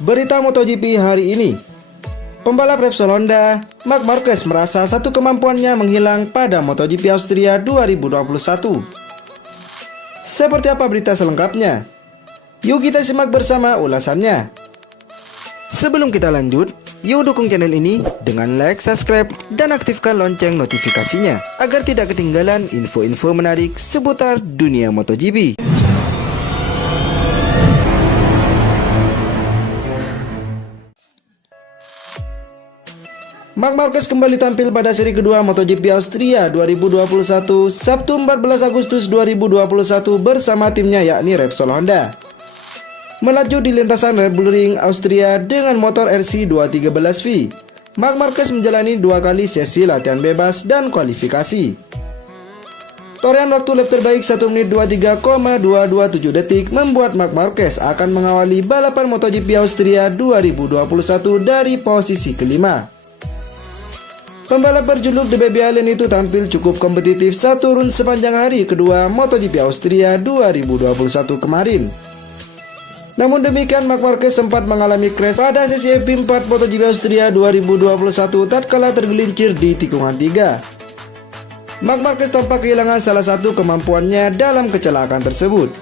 Berita MotoGP hari ini. Pembalap Repsol Honda, Marc Marquez merasa satu kemampuannya menghilang pada MotoGP Austria 2021. Seperti apa berita selengkapnya? Yuk kita simak bersama ulasannya. Sebelum kita lanjut, yuk dukung channel ini dengan like, subscribe, dan aktifkan lonceng notifikasinya agar tidak ketinggalan info-info menarik seputar dunia MotoGP. Marc Marquez kembali tampil pada seri kedua MotoGP Austria 2021 Sabtu 14 Agustus 2021 bersama timnya yakni Repsol Honda. Melaju di lintasan Red Bull Ring Austria dengan motor RC213V, Marc Marquez menjalani 2 kali sesi latihan bebas dan kualifikasi. Torehan waktu lap terbaik 1 menit 23,227 detik membuat Marc Marquez akan mengawali balapan MotoGP Austria 2021 dari posisi kelima. Pembalap berjuluk The Baby Allen itu tampil cukup kompetitif satu run sepanjang hari kedua MotoGP Austria 2021 kemarin. Namun demikian, Marc Marquez sempat mengalami crash pada sesi FP4 MotoGP Austria 2021 tatkala tergelincir di tikungan 3. Marc Marquez tampak kehilangan salah satu kemampuannya dalam kecelakaan tersebut.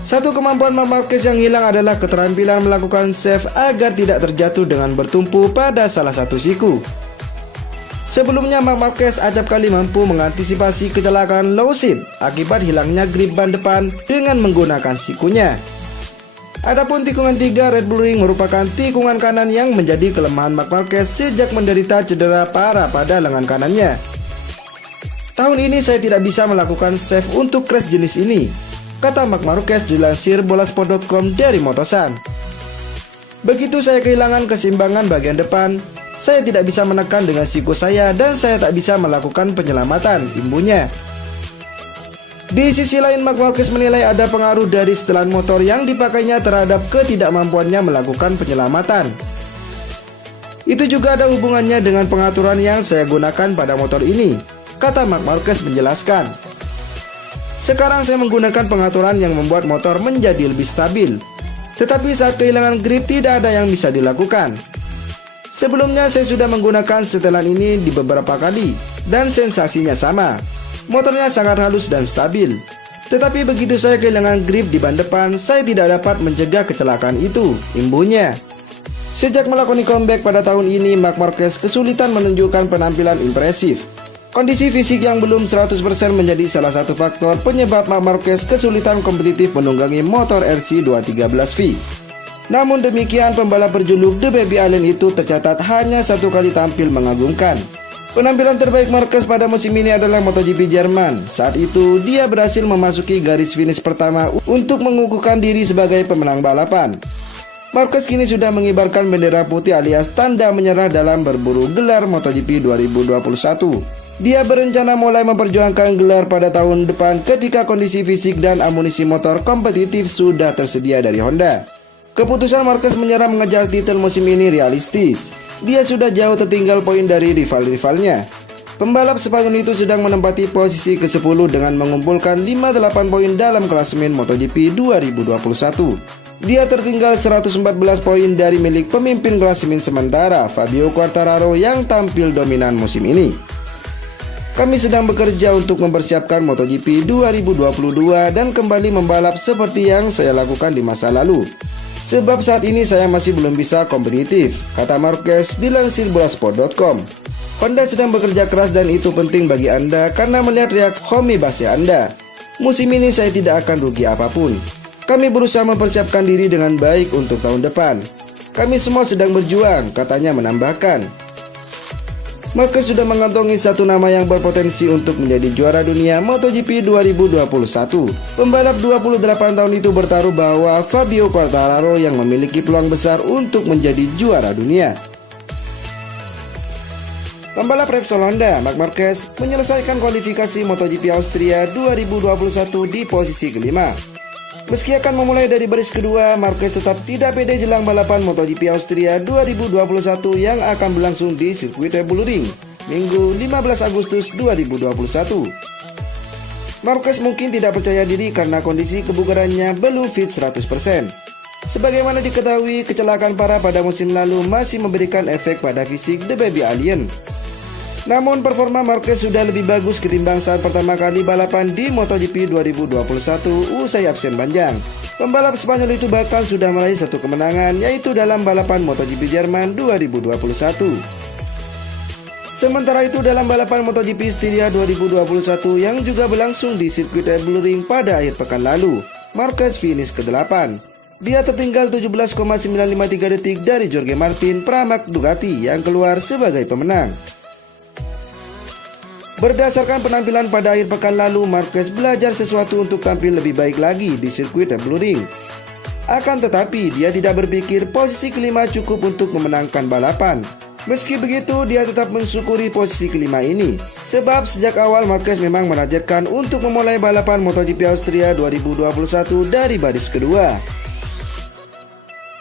Satu kemampuan Marc Marquez yang hilang adalah keterampilan melakukan save agar tidak terjatuh dengan bertumpu pada salah satu siku. Sebelumnya Marc Marquez acap kali mampu mengantisipasi kecelakaan low shift akibat hilangnya grip ban depan dengan menggunakan sikunya. Adapun tikungan 3 Red Bull Ring merupakan tikungan kanan yang menjadi kelemahan Marc Marquez sejak menderita cedera parah pada lengan kanannya. Tahun ini saya tidak bisa melakukan save untuk crash jenis ini, kata Marc Marquez dilansir bolasport.com dari Motosan. Begitu saya kehilangan keseimbangan bagian depan, saya tidak bisa menekan dengan siku saya dan saya tak bisa melakukan penyelamatan, imbunya. Di sisi lain, Marc Marquez menilai ada pengaruh dari setelan motor yang dipakainya terhadap ketidakmampuannya melakukan penyelamatan. Itu juga ada hubungannya dengan pengaturan yang saya gunakan pada motor ini, kata Marc Marquez menjelaskan. Sekarang saya menggunakan pengaturan yang membuat motor menjadi lebih stabil, tetapi saat kehilangan grip tidak ada yang bisa dilakukan. Sebelumnya saya sudah menggunakan setelan ini di beberapa kali dan sensasinya sama. Motornya sangat halus dan stabil. Tetapi begitu saya kehilangan grip di ban depan, saya tidak dapat mencegah kecelakaan itu, imbunya. Sejak melakoni comeback pada tahun ini, Marc Marquez kesulitan menunjukkan penampilan impresif. Kondisi fisik yang belum 100% menjadi salah satu faktor penyebab Marc Marquez kesulitan kompetitif menunggangi motor RC213V. Namun demikian, pembalap berjuluk The Baby Allen itu tercatat hanya 1 kali tampil mengagumkan. Penampilan terbaik Marquez pada musim ini adalah MotoGP Jerman. Saat itu, dia berhasil memasuki garis finish pertama untuk mengukuhkan diri sebagai pemenang balapan. Marquez kini sudah mengibarkan bendera putih alias tanda menyerah dalam berburu gelar MotoGP 2021. Dia berencana mulai memperjuangkan gelar pada tahun depan ketika kondisi fisik dan amunisi motor kompetitif sudah tersedia dari Honda. Keputusan Marquez menyerah mengejar titel musim ini realistis. Dia sudah jauh tertinggal poin dari rival-rivalnya. Pembalap Spanyol itu sedang menempati posisi ke-10 dengan mengumpulkan 58 poin dalam klasemen MotoGP 2021. Dia tertinggal 114 poin dari milik pemimpin klasemen sementara Fabio Quartararo yang tampil dominan musim ini. Kami sedang bekerja untuk mempersiapkan MotoGP 2022 dan kembali membalap seperti yang saya lakukan di masa lalu. Sebab saat ini saya masih belum bisa kompetitif, kata Marquez dilansir bolasport.com. Honda sedang bekerja keras dan itu penting bagi Anda karena melihat reaksi homebase Anda. Musim ini saya tidak akan rugi apapun. Kami berusaha mempersiapkan diri dengan baik untuk tahun depan. Kami semua sedang berjuang, katanya menambahkan. Marquez sudah mengantongi satu nama yang berpotensi untuk menjadi juara dunia MotoGP 2021. Pembalap 28 tahun itu bertaruh bahwa Fabio Quartararo yang memiliki peluang besar untuk menjadi juara dunia. Pembalap Repsol Honda, Marc Marquez, menyelesaikan kualifikasi MotoGP Austria 2021 di posisi kelima. Meski akan memulai dari baris kedua, Marquez tetap tidak pede jelang balapan MotoGP Austria 2021 yang akan berlangsung di sirkuit Red Bull Ring, Minggu 15 Agustus 2021. Marquez mungkin tidak percaya diri karena kondisi kebugarannya belum fit 100%. Sebagaimana diketahui, kecelakaan parah pada musim lalu masih memberikan efek pada fisik The Baby Alien. Namun performa Marquez sudah lebih bagus ketimbang saat pertama kali balapan di MotoGP 2021 usai absen panjang. Pembalap Spanyol itu bahkan sudah meraih satu kemenangan, yaitu dalam balapan MotoGP Jerman 2021. Sementara itu dalam balapan MotoGP Styria 2021 yang juga berlangsung di sirkuit Red Bull Ring pada akhir pekan lalu, Marquez finish ke-8. Dia tertinggal 17,953 detik dari Jorge Martin Pramac Ducati yang keluar sebagai pemenang. Berdasarkan penampilan pada akhir pekan lalu, Marquez belajar sesuatu untuk tampil lebih baik lagi di sirkuit Red Bull Ring. Akan tetapi, dia tidak berpikir posisi kelima cukup untuk memenangkan balapan. Meski begitu, dia tetap mensyukuri posisi kelima ini. Sebab sejak awal Marquez memang menargetkan untuk memulai balapan MotoGP Austria 2021 dari baris kedua.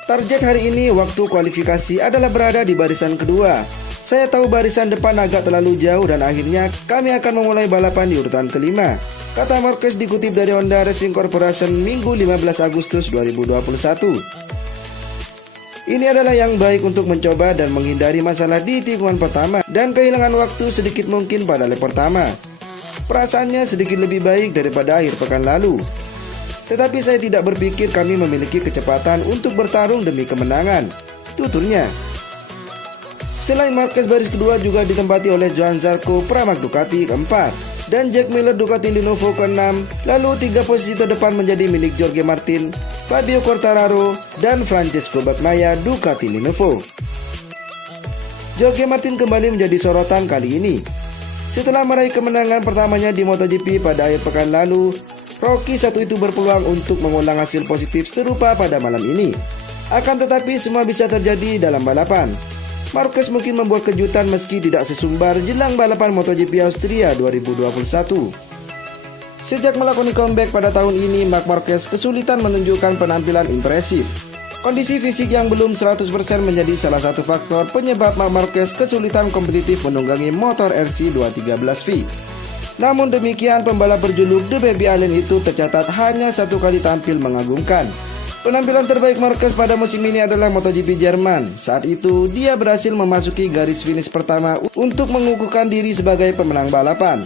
Target hari ini waktu kualifikasi adalah berada di barisan kedua. Saya tahu barisan depan agak terlalu jauh dan akhirnya kami akan memulai balapan di urutan kelima, kata Marquez dikutip dari Honda Racing Corporation Minggu 15 Agustus 2021. Ini adalah yang baik untuk mencoba dan menghindari masalah di tikungan pertama dan kehilangan waktu sedikit mungkin pada lap pertama. Perasaannya sedikit lebih baik daripada akhir pekan lalu. Tetapi saya tidak berpikir kami memiliki kecepatan untuk bertarung demi kemenangan, tuturnya. Selain Marquez, baris kedua juga ditempati oleh Johann Zarco Pramac Ducati keempat dan Jack Miller Ducati Lenovo keenam. Lalu 3 posisi terdepan menjadi milik Jorge Martin, Fabio Quartararo, dan Francesco Bagnaia Ducati Lenovo. Jorge Martin kembali menjadi sorotan kali ini. Setelah meraih kemenangan pertamanya di MotoGP pada akhir pekan lalu, Rocky satu itu berpeluang untuk mengulang hasil positif serupa pada malam ini. Akan tetapi semua bisa terjadi dalam balapan. Marquez mungkin membuat kejutan meski tidak sesumbar jelang balapan MotoGP Austria 2021. Sejak melakoni comeback pada tahun ini, Marc Marquez kesulitan menunjukkan penampilan impresif. Kondisi fisik yang belum 100% menjadi salah satu faktor penyebab Marc Marquez kesulitan kompetitif menunggangi motor RC213V. Namun demikian, pembalap berjuluk The Baby Alien itu tercatat hanya satu kali tampil mengagumkan. Penampilan terbaik Marquez pada musim ini adalah MotoGP Jerman. Saat itu, dia berhasil memasuki garis finish pertama untuk mengukuhkan diri sebagai pemenang balapan.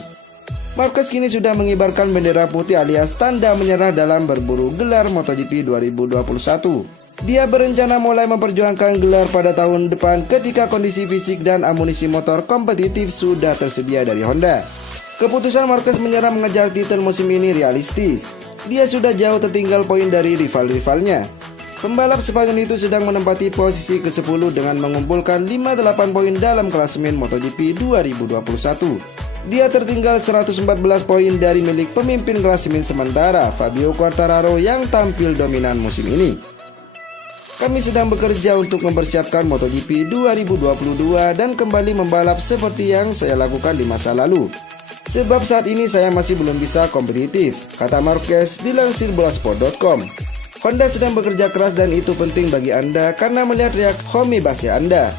Marquez kini sudah mengibarkan bendera putih alias tanda menyerah dalam berburu gelar MotoGP 2021. Dia berencana mulai memperjuangkan gelar pada tahun depan ketika kondisi fisik dan amunisi motor kompetitif sudah tersedia dari Honda. Keputusan Marquez menyerah mengejar titel musim ini realistis. Dia sudah jauh tertinggal poin dari rival-rivalnya. Pembalap Spanyol itu sedang menempati posisi ke-10 dengan mengumpulkan 58 poin dalam klasemen MotoGP 2021. Dia tertinggal 114 poin dari milik pemimpin klasemen sementara Fabio Quartararo yang tampil dominan musim ini. Kami sedang bekerja untuk mempersiapkan MotoGP 2022 dan kembali membalap seperti yang saya lakukan di masa lalu. Sebab saat ini saya masih belum bisa kompetitif, kata Marquez dilansir bolasport.com. Honda sedang bekerja keras dan itu penting bagi Anda karena melihat reaksi Homi Basya Anda.